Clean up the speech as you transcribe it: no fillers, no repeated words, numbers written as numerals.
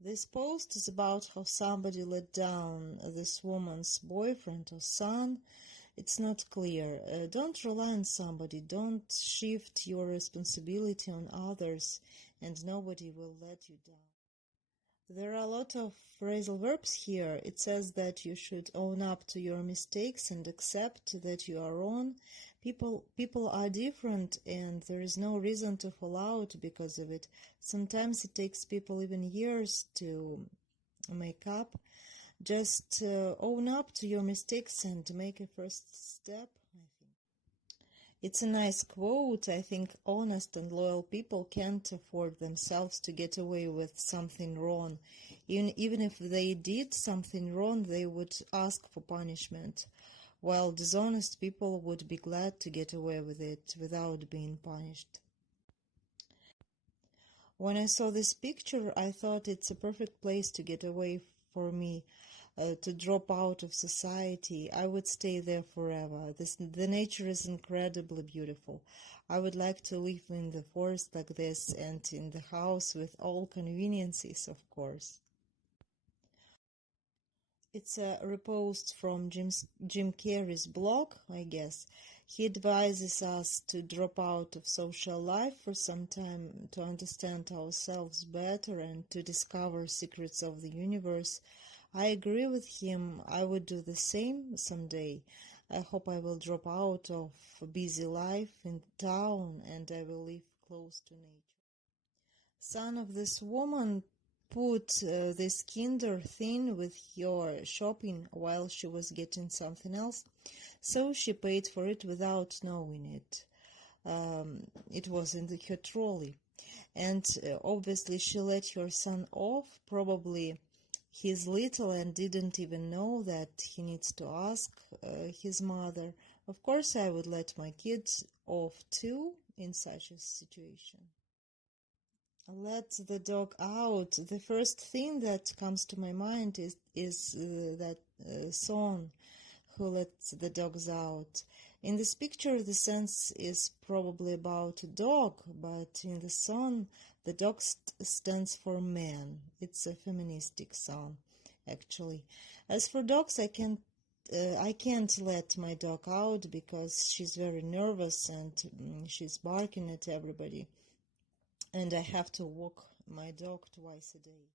This post is about how somebody let down this woman's boyfriend or son. It's not clear. Don't rely on somebody. Don't shift your responsibility on others, and nobody will let you down. There are a lot of phrasal verbs here. It says that you should own up to your mistakes and accept that you are wrong. People are different, and there is no reason to fall out because of it. Sometimes it takes people even years to make up. Just own up to your mistakes and make a first step, I think. It's a nice quote. I think honest and loyal people can't afford themselves to get away with something wrong. Even if they did something wrong, they would ask for punishment, while dishonest people would be glad to get away with it without being punished. When I saw this picture, I thought it's a perfect place to get away for me, to drop out of society. I would stay there forever. The nature is incredibly beautiful. I would like to live in the forest like this and in the house with all conveniences, of course. It's a repost from Jim Carrey's blog, I guess. He advises us to drop out of social life for some time to understand ourselves better and to discover secrets of the universe. I agree with him. I would do the same someday. I hope I will drop out of a busy life in town and I will live close to nature. Son of this woman put this kinder thing with your shopping while she was getting something else, so she paid for it without knowing it. It was in her trolley, and obviously she let your son off. Probably he's little and didn't even know that he needs to ask his mother. Of course I would let my kids off too in such a situation. Let the dog out. The first thing that comes to my mind is that song, Who Lets the Dogs Out. In this picture, the sense is probably about a dog, but in the song, the dog stands for man. It's a feministic song, actually. As for dogs, I can't let my dog out because she's very nervous and she's barking at everybody. And I have to walk my dog twice a day.